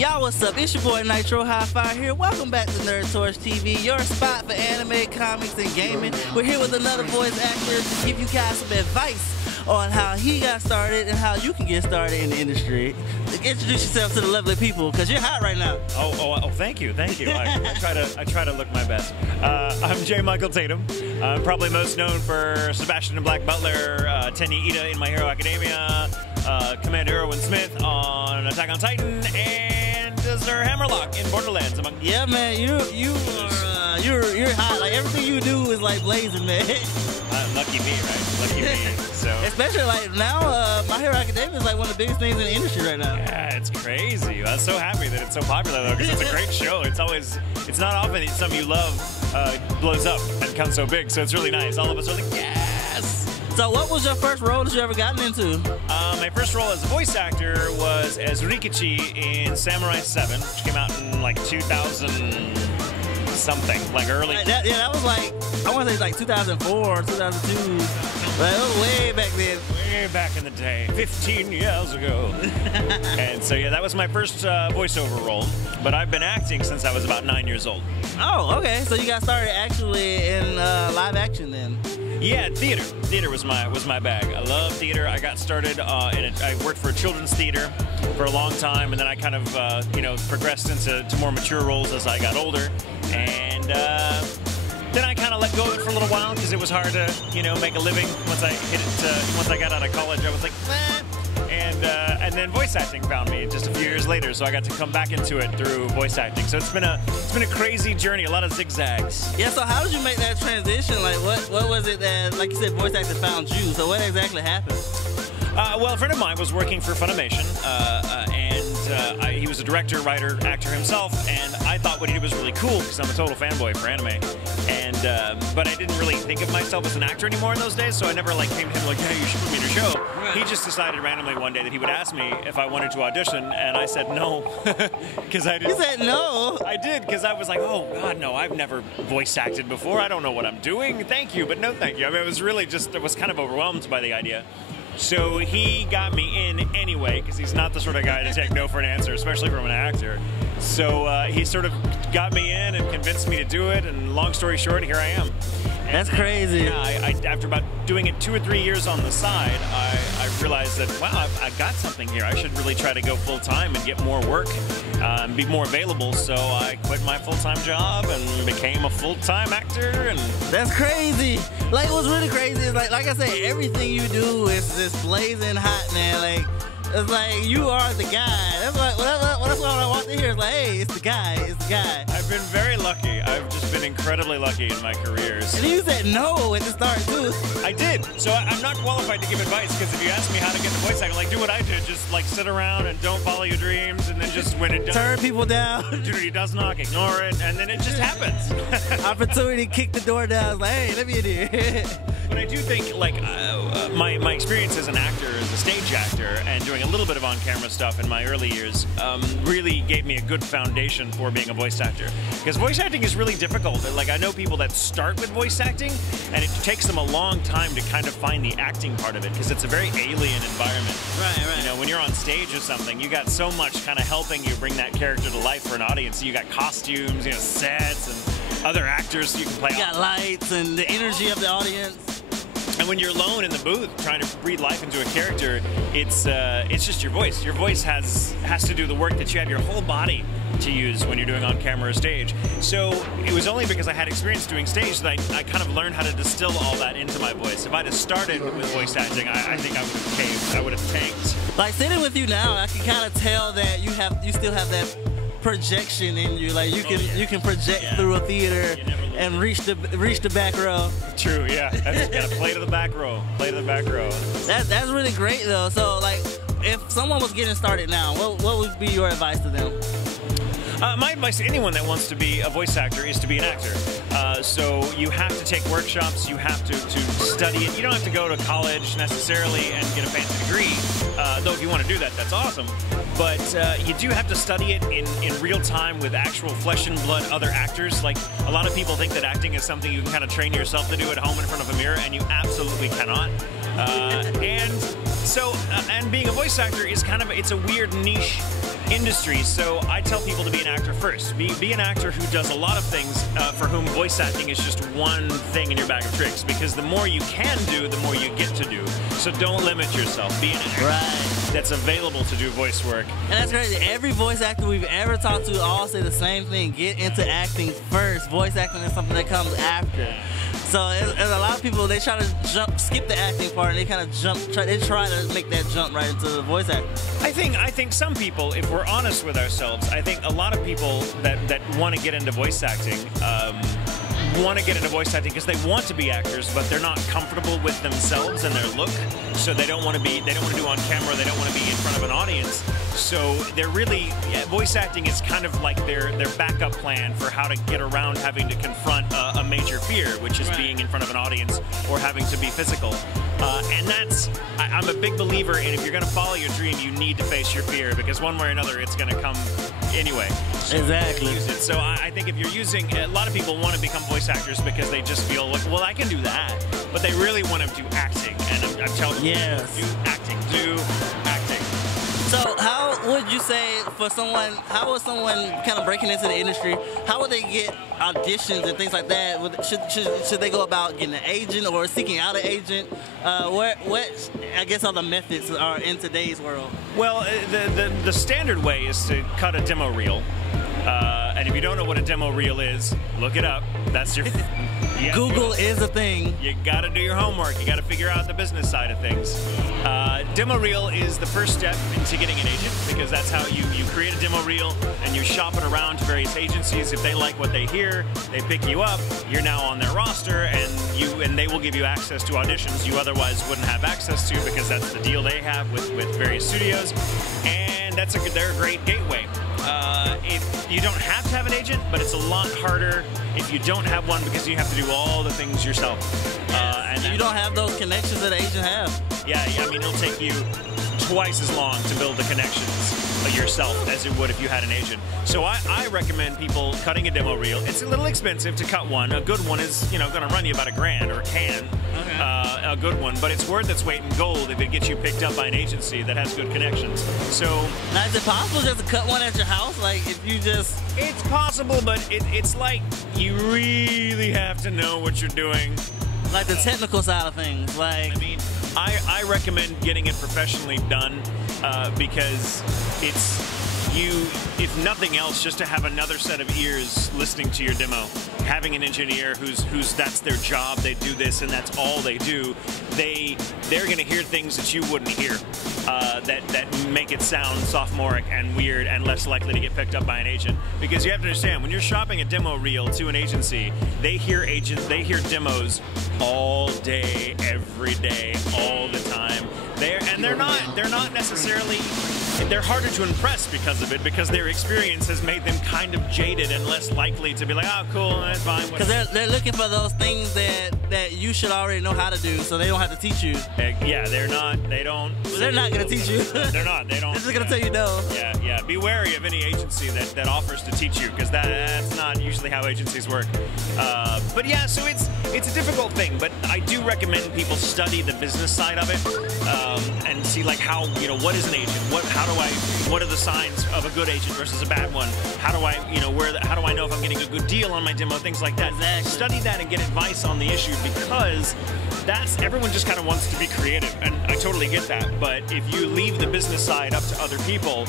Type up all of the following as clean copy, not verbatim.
Y'all, what's up? It's your boy Nitro Hi-Fi here. Welcome back to Nerd Torch TV, your spot for anime, comics, and gaming. We're here with another voice actor to give you guys some advice on how he got started and how you can get started in the industry. Introduce yourself to the lovely people, because you're hot right now. Oh, thank you. I try to look my best. I'm J. Michael Tatum. I'm probably most known for Sebastian and Black Butler, Tenya Ida in My Hero Academia, Commander Erwin Smith on Attack on Titan, and Sir Hammerlock in Borderlands. Yeah, man, you're hot. Like everything you do is like blazing, man. Lucky me, right? Lucky me. So especially like now, My Hero Academia is like one of the biggest things in the industry right now. Yeah, it's crazy. I'm so happy that it's so popular though, because it's a great show. It's not often that something you love blows up and becomes so big. So it's really nice. All of us are like, yes. So what was your first role that you ever gotten into? My first role as a voice actor was as Rikichi in Samurai 7, which came out in like 2000 something, like early. That was like, I want to say like 2004 or 2002. But it was way back then. Way back in the day, 15 years ago. And so yeah, that was my first voiceover role. But I've been acting since I was about 9 years old. Oh, okay. So you got started actually in live action then? Yeah, theater. Theater was my bag. I love theater. I got started I worked for a children's theater for a long time, and then I kind of progressed into more mature roles as I got older. And then I kind of let go of it for a little while because it was hard to make a living once I hit it. Once I got out of college, I was like, eh. And then voice acting found me just a few years later, so I got to come back into it through voice acting. So it's been a crazy journey, a lot of zigzags. Yeah. So how did you make that transition? Like, what was it that, like you said, voice acting found you? So what exactly happened? Well, a friend of mine was working for Funimation, and he was a director, writer, actor himself, and I thought what he did was really cool because I'm a total fanboy for anime. But I didn't really think of myself as an actor anymore in those days, so I never came to him like, hey, you should put me in your show. Right. He just decided randomly one day that he would ask me if I wanted to audition, and I said no, because I didn't. You said no? I did, because I was like, oh God, no, I've never voice acted before. I don't know what I'm doing. Thank you, but no thank you. I mean, it was really just, I was kind of overwhelmed by the idea. So he got me in anyway, because he's not the sort of guy to take no for an answer, especially from an actor. So he sort of got me in and convinced me to do it, and long story short, here I am. That's crazy. Yeah, after about doing it 2 or 3 years on the side, I realized that, wow, I've got something here. I should really try to go full-time and get more work, and be more available. So I quit my full-time job and became a full-time actor. And that's crazy. Like, what's really crazy is, like I said, everything you do is just blazing hot, man. Like, it's like you are the guy. That's what I want to hear. It's like, hey, it's the guy. It's the guy. I've been very lucky. I've just been incredibly lucky in my careers. And you said no at the start too. I did. So I'm not qualified to give advice, because if you ask me how to get the voice acting, do what I did. Just sit around and don't follow your dreams, and then just when it does, turn people down. Opportunity does knock, ignore it, and then it just happens. Opportunity kick the door down. It's like, hey, let me in here. But I do think my experience as an actor, as a stage actor, and doing a little bit of on-camera stuff in my early years really gave me a good foundation for being a voice actor. Because voice acting is really difficult. I know people that start with voice acting, and it takes them a long time to kind of find the acting part of it, because it's a very alien environment. Right. When you're on stage or something, you got so much kind of helping you bring that character to life for an audience. You got costumes, sets, and other actors you can play. You got lights and the energy of the audience. And when you're alone in the booth trying to breathe life into a character, it's just your voice. Your voice has to do the work that you have your whole body to use when you're doing on camera or stage. So it was only because I had experience doing stage that I kind of learned how to distill all that into my voice. If I'd have started with voice acting, I think I would have caved. I would have tanked. Like sitting with you now, I can kind of tell that you still have that projection in you. Like you can project through a theater and reach the back row. True, yeah. I just gotta play to the back row. Play to the back row. That's really great though. So like, if someone was getting started now, what would be your advice to them? My advice to anyone that wants to be a voice actor is to be an actor. So you have to take workshops, you have to study it. You don't have to go to college necessarily and get a fancy degree, though if you want to do that, that's awesome. But you do have to study it in real time with actual flesh and blood other actors. Like, a lot of people think that acting is something you can kind of train yourself to do at home in front of a mirror, and you absolutely cannot. And being a voice actor is it's a weird niche industry, so I tell people to be an actor first. Be an actor who does a lot of things, for whom voice acting is just one thing in your bag of tricks, because the more you can do, the more you get to do. So don't limit yourself. Be an actor that's available to do voice work. And that's crazy. Every voice actor we've ever talked to all say the same thing. Get into acting first. Voice acting is something that comes after. So there's a lot of people, they try to skip the acting part, and they kind of they try to make that jump right into the voice acting. I think some people, if we're honest with ourselves, I think a lot of people that want to get into voice acting, because they want to be actors, but they're not comfortable with themselves and their look. So they don't want to do on camera. They don't want to be in front of an audience. So they're really, voice acting is kind of like their backup plan for how to get around having to confront a major fear, which is being in front of an audience or having to be physical. And I'm a big believer in, if you're going to follow your dream, you need to face your fear, because one way or another, it's going to come anyway. So exactly. Use it. So I think if you're using, a lot of people want to become voice actors because they just feel like, well, I can do that, but they really want to do acting. And I'm telling you, do acting. So how would you say how would someone kind of breaking into the industry, how would they get auditions and things like that? Should they go about getting an agent or seeking out an agent? What I guess all the methods are in today's world? Well, the standard way is to cut a demo reel. And if you don't know what a demo reel is, look it up. That's your... Google is a thing. You got to do your homework. You got to figure out the business side of things. Demo reel is the first step into getting an agent, because that's how you create a demo reel and you shop it around to various agencies. If they like what they hear, they pick you up. You're now on their roster, and they will give you access to auditions you otherwise wouldn't have access to, because that's the deal they have with various studios. And they're a great gateway. If you don't have to have an agent, but it's a lot harder if you don't have one, because you have to do all the things yourself. And you don't have those connections that an agent have. Yeah, I mean, it'll take you twice as long to build the connections yourself as it would if you had an agent. So I recommend people cutting a demo reel. It's a little expensive to cut one. A good one is, going to run you about $1,000 or can. A good one, but it's worth its weight in gold if it gets you picked up by an agency that has good connections. So now, is it possible just to cut one at your house? Like, if you just... It's possible, but it's like you really have to know what you're doing. Like the technical side of things. Like, I mean, I recommend getting it professionally done, because if nothing else, just to have another set of ears listening to your demo. Having an engineer who's that's their job, they do this and that's all they do, they're going to hear things that you wouldn't hear, that make it sound sophomoric and weird and less likely to get picked up by an agent. Because you have to understand, when you're shopping a demo reel to an agency, they hear demos all day, every day, all the time. They're not necessarily... They're harder to impress because of it, because their experience has made them kind of jaded and less likely to be like, oh, cool, that's fine. Because they're looking for those things that you should already know how to do, so they don't have to teach you. Yeah, they're not going to teach you. They're not. They don't. They're just going to tell you no. Yeah. Be wary of any agency that offers to teach you, because that's not usually how agencies work. But yeah, so it's a difficult thing, but I do recommend people study the business side of it, and see like how, what is an agent? What are the signs of a good agent versus a bad one? How do I, how do I know if I'm getting a good deal on my demo? Things like that. Exactly. Study that and get advice on the issue, because everyone just kind of wants to be creative, and I totally get that. But if you leave the business side up to other people,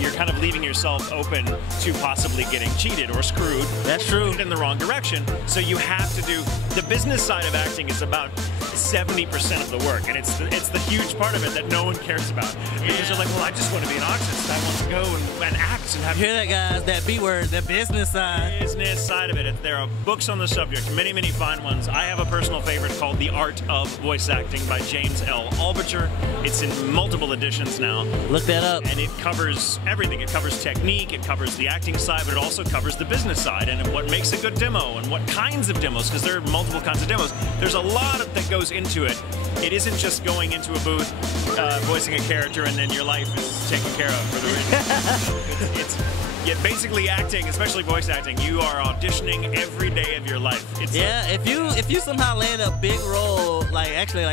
you're kind of leaving yourself open to possibly getting cheated or screwed. That's true. In the wrong direction. So you have to do the business side of acting is about 70% of the work, and it's the huge part of it that no one cares about. Because you're like, well, I just want to be an artist. I want to go and act and have... You hear that, guys? That B word, the business side. Business side of it. There are books on the subject, many, many fine ones. I have a personal favorite called The Art of Voice Acting by James L. Albinger. It's in multiple editions now. Look that up. And it covers everything. It covers technique, it covers the acting side, but it also covers the business side and what makes a good demo and what kinds of demos, because there are multiple kinds of demos. There's a lot that goes into it. It isn't just going into a booth, voicing a character, and then your life is taken care of for the rest. basically acting, especially voice acting, you are auditioning every day of your life. If you somehow land a big role, like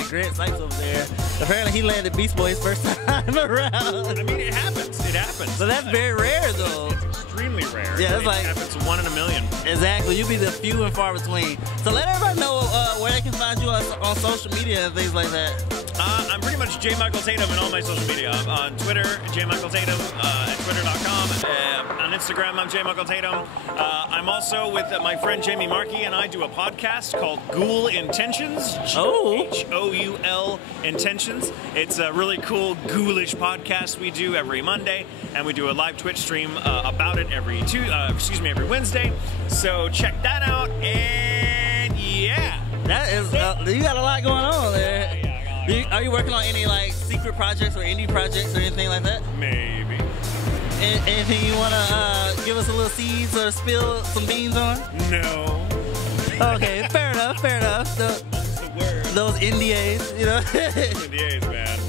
Grant Sipes over there, apparently he landed Beast Boy his first time around. I mean, it happens. It happens. So that's very rare, though. It's extremely rare. Yeah, it happens 1 in a million. Exactly. You be the few and far between. So let everybody know where they can find you on social media and things like that. I'm pretty much J. Michael Tatum in all my social media. I'm on Twitter, J. Michael Tatum, at twitter.com. On Instagram, I'm J. Michael Tatum. I'm also with my friend Jamie Markey, and I do a podcast called Ghoul Intentions. Ghoul Intentions. It's a really cool, ghoulish podcast we do every Monday, and we do a live Twitch stream about it every Wednesday. So check that out, and yeah. That is, you got a lot going on there. Are you working on any like secret projects or indie projects or anything like that? Maybe. Anything you want to give us a little seeds or spill some beans on? No. Okay, fair enough. Those NDAs, you know. NDAs, man.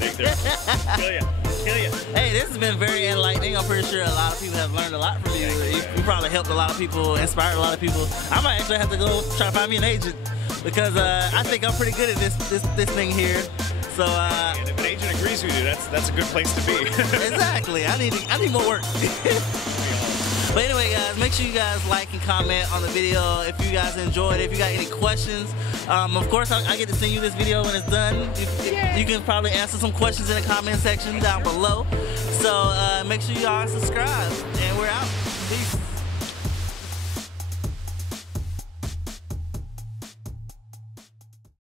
Kill ya. Hey, this has been very enlightening. I'm pretty sure a lot of people have learned a lot from you. You probably helped a lot of people, inspired a lot of people. I might actually have to go try to find me an agent because I think I'm pretty good at this thing here. So and if an agent agrees with you, that's a good place to be. Exactly. I need more work. But anyway, guys, make sure you guys like and comment on the video if you guys enjoyed it. If you got any questions, of course, I get to send you this video when it's done. You can probably answer some questions in the comment section down below. So make sure you all subscribe, and we're out. Peace.